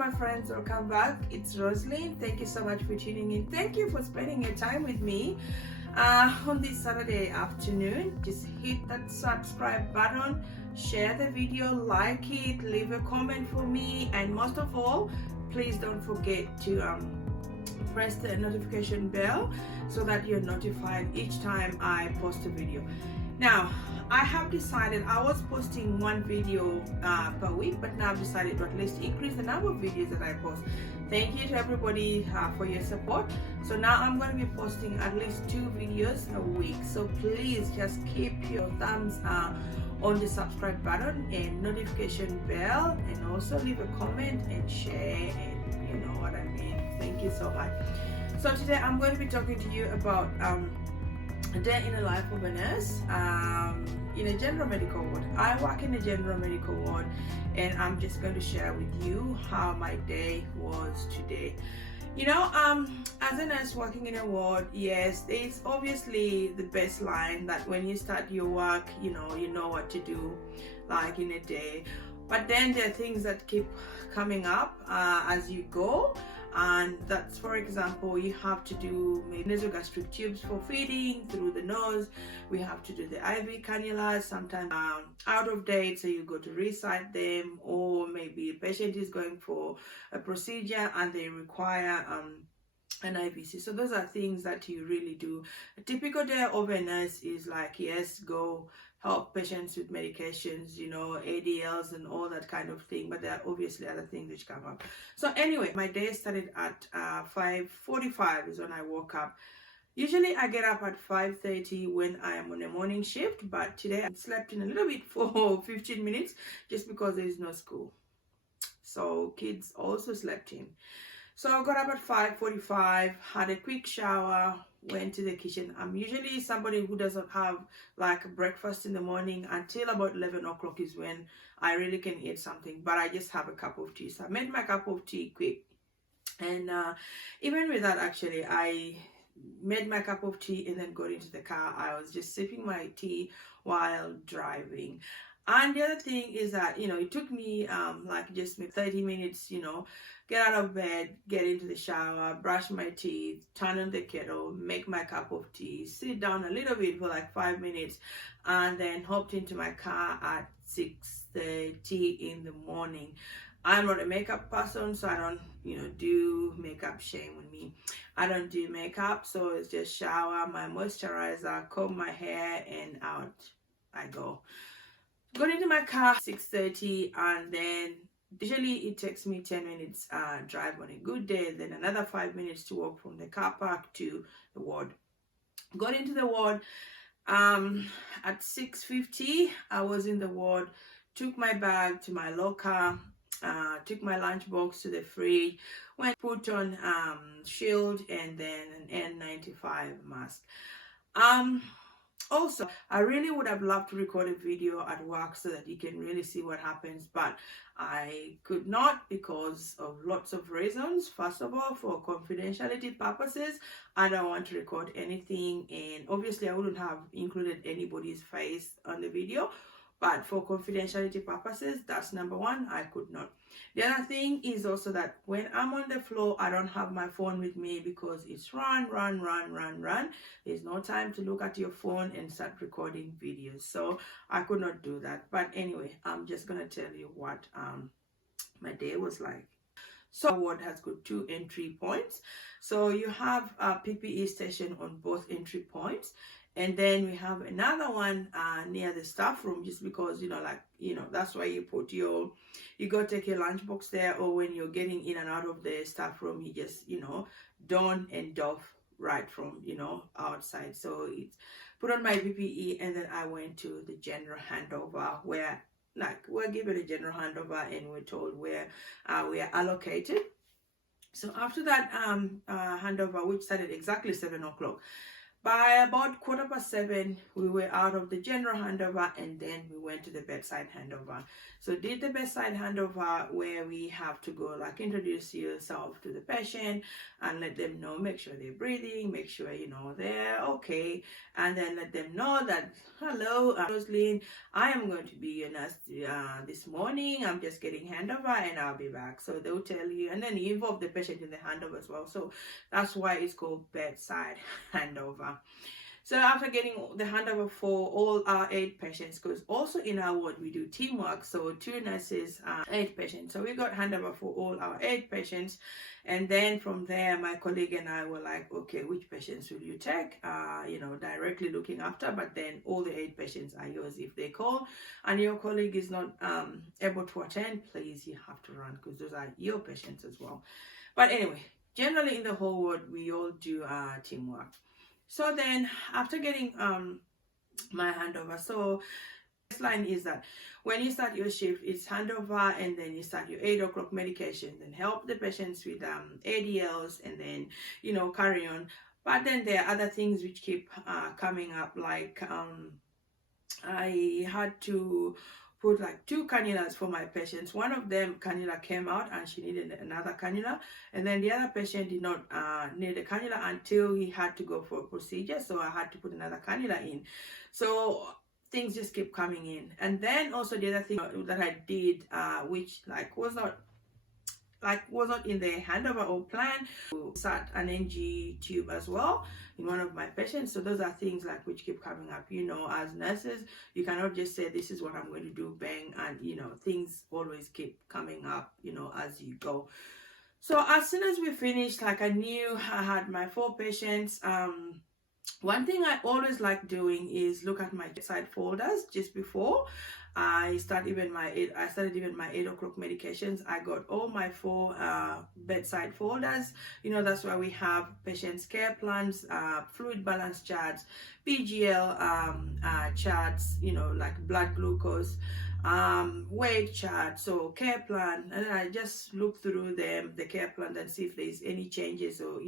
up, my friends? Welcome back. It's Roselyn. Thank you so much for tuning in. Thank you for spending your time with me on this Saturday afternoon. Just hit that subscribe button, share the video, like it, leave a comment for me, and most of all, please don't forget to press the notification bell so that you're notified each time I post a video. Now, I have decided I was posting one video per week, but now I've decided to at least increase the number of videos that I post. Thank you to everybody for your support. So now I'm going to be posting at least 2 videos a week. So please just keep your thumbs on the subscribe button and notification bell, and also leave a comment and share, and you know what I mean. Thank you so much. So today I'm going to be talking to you about a day in the life of a nurse in a general medical ward. I work in a general medical ward, and I'm just going to share with you how my day was today. You know, as a nurse working in a ward, yes, it's obviously the baseline that when you start your work, you know what to do, like in a day. But then there are things that keep coming up as you go. And that's, for example, you have to do maybe nasogastric tubes for feeding through the nose. We have to do the IV cannulas, sometimes out of date, so you go to recite them, or maybe a patient is going for a procedure and they require an IVC. So those are things that you really do. A typical day of a nurse is like, yes, go help patients with medications, you know, ADLs and all that kind of thing, but there are obviously other things which come up. So anyway, my day started at 5:45 is when I woke up. Usually I get up at 5:30 when I am on a morning shift, but today I slept in a little bit for 15 minutes just because there is no school. So kids also slept in. So I got up at 5:45, had a quick shower, went to the kitchen. I'm usually somebody who doesn't have like breakfast in the morning until about 11 o'clock is when I really can eat something, but I just have a cup of tea. So I made my cup of tea quick. And even with that, actually, I made my cup of tea and then got into the car. I was just sipping my tea while driving. And the other thing is that, you know, it took me like just 30 minutes, you know, get out of bed, get into the shower, brush my teeth, turn on the kettle, make my cup of tea, sit down a little bit for like 5 minutes, and then hopped into my car at 6:30 in the morning. I'm not a makeup person, so I don't, you know, do makeup. Shame on me. I don't do makeup, so it's just shower, my moisturizer, comb my hair, and out I go. Got into my car 6:30, and then usually it takes me 10 minutes drive on a good day, then another 5 minutes to walk from the car park to the ward. Got into the ward at 6:50. I was in the ward, took my bag to my locker, took my lunchbox to the fridge, went put on shield and then an N95 mask. Also, I really would have loved to record a video at work so that you can really see what happens, but I could not because of lots of reasons. First of all, for confidentiality purposes, I don't want to record anything, and obviously I wouldn't have included anybody's face on the video, but for confidentiality purposes, that's number one, I could not. The other thing is also that when I'm on the floor, I don't have my phone with me because it's run. There's no time to look at your phone and start recording videos. So I could not do that. But anyway, I'm just going to tell you what my day was like. So the ward has got 2 entry points. So you have a PPE station on both entry points. And then we have another one near the staff room, just because, you know, like, you know, that's why you put you go take your lunchbox there, or when you're getting in and out of the staff room, you just, you know, don and doff right from, you know, outside. So it's put on my PPE, and then I went to the general handover where, like, we're given a general handover and we're told where we are allocated. So after that handover, which started exactly 7 o'clock, By about 7:15, we were out of the general handover, and then we went to the bedside handover. So did the bedside handover where we have to go like introduce yourself to the patient and let them know, make sure they're breathing, make sure they're okay, and then let them know that, hello, I'm Roselyn, I am going to be your nurse this morning. I'm just getting handover and I'll be back. So they'll tell you, and then you involve the patient in the handover as well. So that's why it's called bedside handover. So after getting the handover for all our 8 patients, because also in our ward we do teamwork, so 2 nurses, 8 patients. So we got handover for all our 8 patients, and then from there my colleague and I were like, okay, which patients will you take? Directly looking after, but then all the 8 patients are yours. If they call and your colleague is not able to attend, please, you have to run, because those are your patients as well. But anyway, generally in the whole ward we all do teamwork. So then after getting my handover, so this line is that when you start your shift, it's handover, and then you start your 8 o'clock medications and help the patients with ADLs, and then carry on. But then there are other things which keep coming up, like I had to put like 2 cannulas for my patients. One of them cannula came out and she needed another cannula, and then the other patient did not need a cannula until he had to go for a procedure, so I had to put another cannula in. So things just keep coming in. And then also the other thing that I did, which was not in the handover or plan, sat an NG tube as well in one of my patients. So those are things like which keep coming up. As nurses, you cannot just say this is what I'm going to do, bang, and things always keep coming up as you go. So as soon as we finished, like, I knew I had my 4 patients. One thing I always like doing is look at my bedside folders just before I started even my 8 o'clock medications. I got all my 4 bedside folders. That's why we have patients' care plans, fluid balance charts, PGL charts, like blood glucose, weight chart, so care plan, and then I just look through the care plan and see if there's any changes, or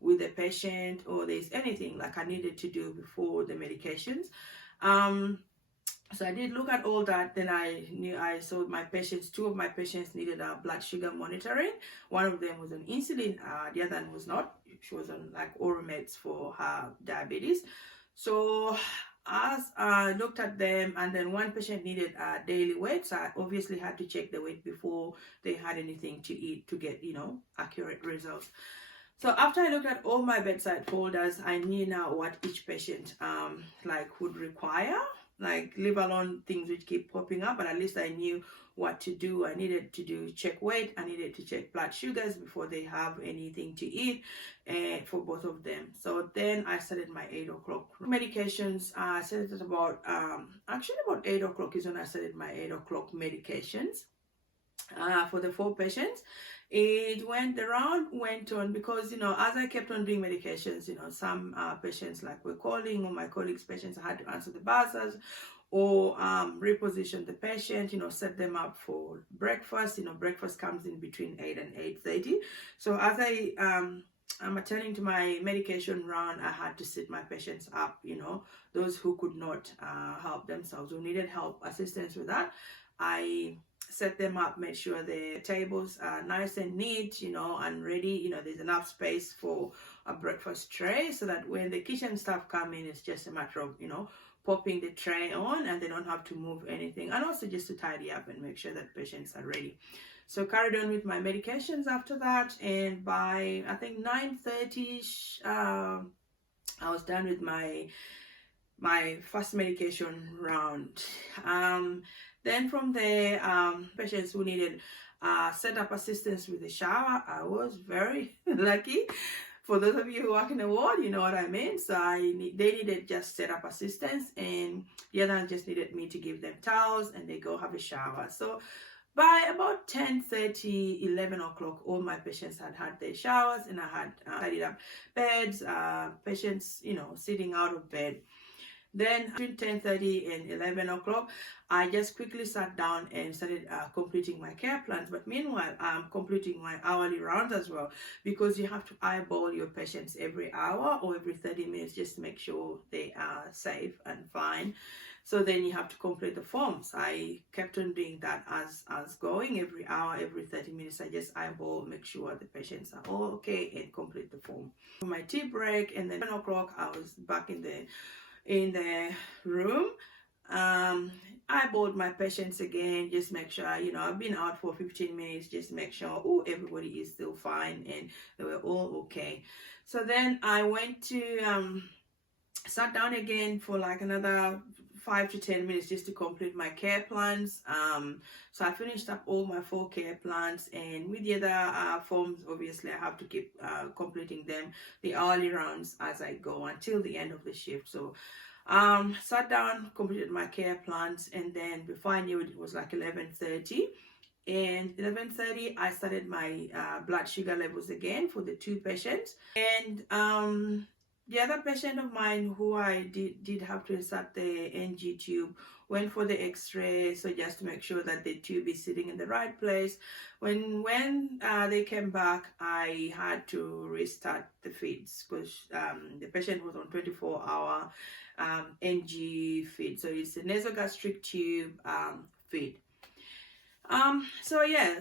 with the patient, or there's anything like I needed to do before the medications. So I did look at all that. Then I saw my patients, 2 of my patients needed blood sugar monitoring. One of them was on insulin, the other one was not. She was on like oral meds for her diabetes. So as I looked at them, and then one patient needed daily weight, so I obviously had to check the weight before they had anything to eat to get accurate results. So after I looked at all my bedside folders, I knew now what each patient would require, like leave alone things which keep popping up, but at least I knew what to do. I needed to check weight, I needed to check blood sugars before they have anything to eat, for both of them. So then I started my 8 o'clock medications. I started at about 8 o'clock is when I started my 8 o'clock medications for the 4 patients. It went on, because as I kept on doing medications, some patients were calling, or my colleagues' patients, I had to answer the buzzers or reposition the patient, set them up for breakfast. Breakfast comes in between 8 and 8:30. So as I'm attending to my medication round, I had to sit my patients up, those who could not help themselves, who needed assistance with that. I set them up, made sure the tables are nice and neat, and ready. There's enough space for a breakfast tray, so that when the kitchen staff come in, it's just a matter of, popping the tray on, and they don't have to move anything. And also just to tidy up and make sure that patients are ready. So carried on with my medications after that, and by I think 9:30, I was done with my first medication round. Then from there, patients who needed setup assistance with the shower, I was very lucky. For those of you who work in the ward, you know what I mean. So they needed just setup assistance, and the other one just needed me to give them towels, and they go have a shower. So by about 10:30, 11 o'clock, all my patients had their showers, and I had tidied up beds, patients, sitting out of bed. Then between 10:30 and 11 o'clock, I just quickly sat down and started completing my care plans. But meanwhile, I'm completing my hourly rounds as well, because you have to eyeball your patients every hour or every 30 minutes just to make sure they are safe and fine. So then you have to complete the forms. I kept on doing that as going. Every hour, every 30 minutes, I just eyeball, make sure the patients are all okay, and complete the form. For my tea break, and then 10 o'clock, I was back in the room. I bought my patients again, just make sure, I've been out for 15 minutes, just make sure, everybody is still fine and they were all okay. So then I went to, sat down again for like another 5 to 10 minutes just to complete my care plans. So I finished up all my 4 care plans, and with the other forms, obviously I have to keep completing them, the hourly rounds, as I go until the end of the shift. So sat down, completed my care plans, and then before I knew it, it was like 11:30. And 11:30, I started my blood sugar levels again for the 2 patients. And the other patient of mine who I did have to insert the NG tube went for the x-ray, so just to make sure that the tube is sitting in the right place. When they came back, I had to restart the feeds, because the patient was on 24-hour NG feed, so it's a nasogastric tube feed. So yeah,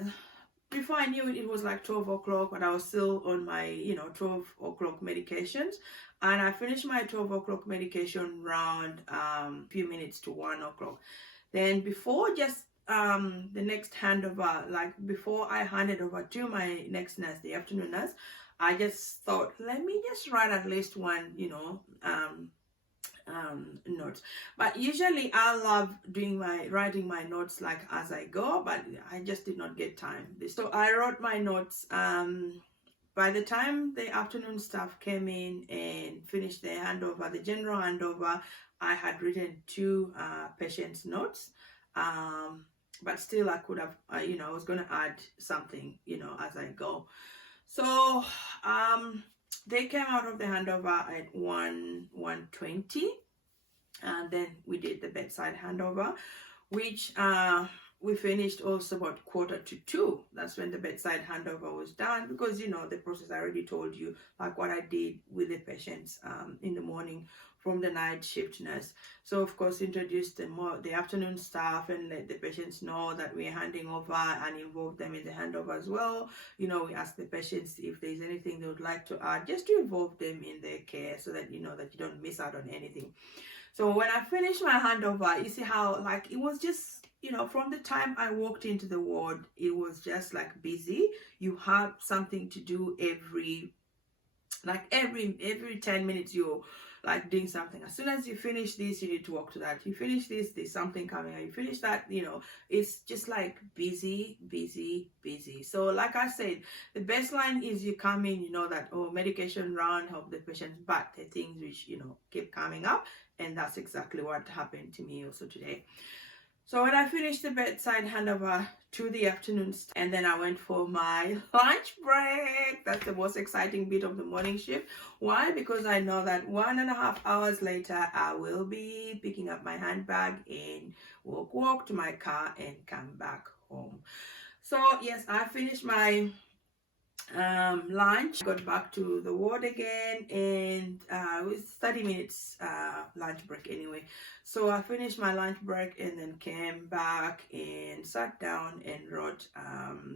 before I knew it, it was like 12 o'clock, but I was still on my 12 o'clock medications, and I finished my 12 o'clock medication round few minutes to 1 o'clock. Then before just the next handover, like before I handed over to my next nurse, the afternoon nurse, I just thought, let me just write at least one notes. But usually I love writing my notes like as I go, but I just did not get time. So I wrote my notes. By the time the afternoon staff came in and finished the handover, the general handover, I had written 2 patients' notes. But still I could have, I was going to add something, as I go. So they came out of the handover at 1:20, and then we did the bedside handover, which we finished also about 1:45. That's when the bedside handover was done, because the process I already told you, like what I did with the patients in the morning from the night shift nurse. So of course introduced the afternoon staff and let the patients know that we're handing over, and involve them in the handover as well. We ask the patients if there's anything they would like to add, just to involve them in their care, so that that you don't miss out on anything. So when I finished my handover, you see how like it was just from the time I walked into the ward, it was just like busy. You have something to do every 10 minutes, you're like doing something. As soon as you finish this, you need to walk to that. You finish this, there's something coming. You finish that, it's just like busy. So like I said, the baseline is you come in, that medication round, help the patients, but the things which keep coming up, and that's exactly what happened to me also today. So when I finished the bedside handover to the afternoon, and then I went for my lunch break. That's the most exciting bit of the morning shift. Why? Because I know that 1.5 hours later, I will be picking up my handbag and walk to my car and come back home. So yes, I finished my lunch, got back to the ward again, and it was 30 minutes lunch break anyway. So I finished my lunch break and then came back and sat down and wrote,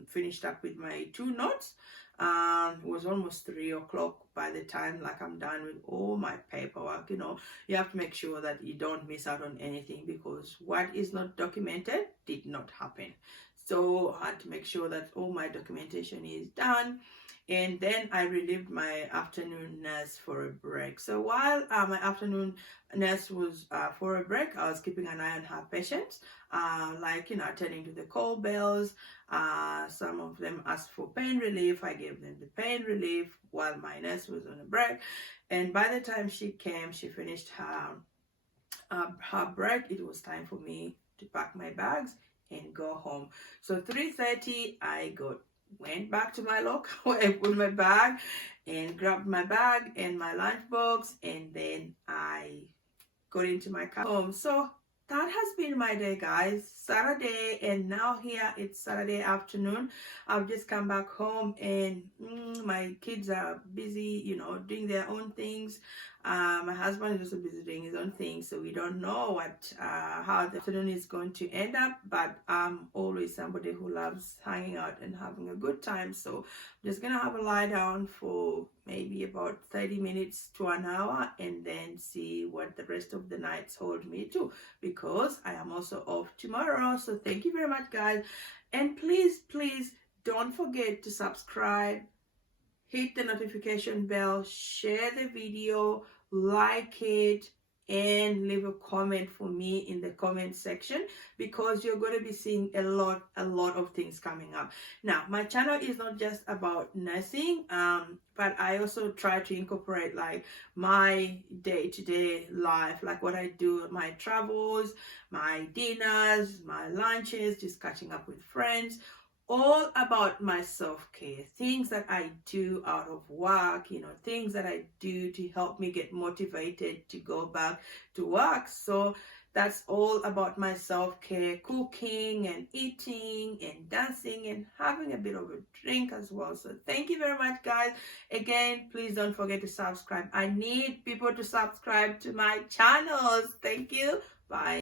finished up with my 2 notes. It was almost 3 o'clock by the time I'm done with all my paperwork. You have to make sure that you don't miss out on anything, because what is not documented did not happen. So I had to make sure that all my documentation is done. And then I relieved my afternoon nurse for a break. So while my afternoon nurse was for a break, I was keeping an eye on her patients, attending to the call bells. Some of them asked for pain relief. I gave them the pain relief while my nurse was on a break. And by the time she came, she finished her break. It was time for me to pack my bags and go home. So 3:30, I went back to my locker where I put my bag and grabbed my bag and my lunchbox, and then I got into my car home. So that has been my day, guys. Saturday, and now here it's Saturday afternoon. I've just come back home, and my kids are busy, doing their own things. My husband is also busy doing his own things, so we don't know how the afternoon is going to end up. But I'm always somebody who loves hanging out and having a good time, so I'm just gonna have a lie down for maybe about 30 minutes to an hour, and then see what the rest of the nights hold me to, because I am also off tomorrow. So thank you very much, guys, and please don't forget to subscribe, hit the notification bell, share the video, like it, and leave a comment for me in the comment section, because you're going to be seeing a lot of things coming up. Now, my channel is not just about nursing, but I also try to incorporate like my day-to-day life, like what I do, my travels, my dinners, my lunches, just catching up with friends, all about my self-care, things that I do out of work, things that I do to help me get motivated to go back to work. So that's all about my self-care, cooking and eating and dancing and having a bit of a drink as well. So thank you very much, guys. Again, please don't forget to subscribe. I need people to subscribe to my channels. Thank you. Bye.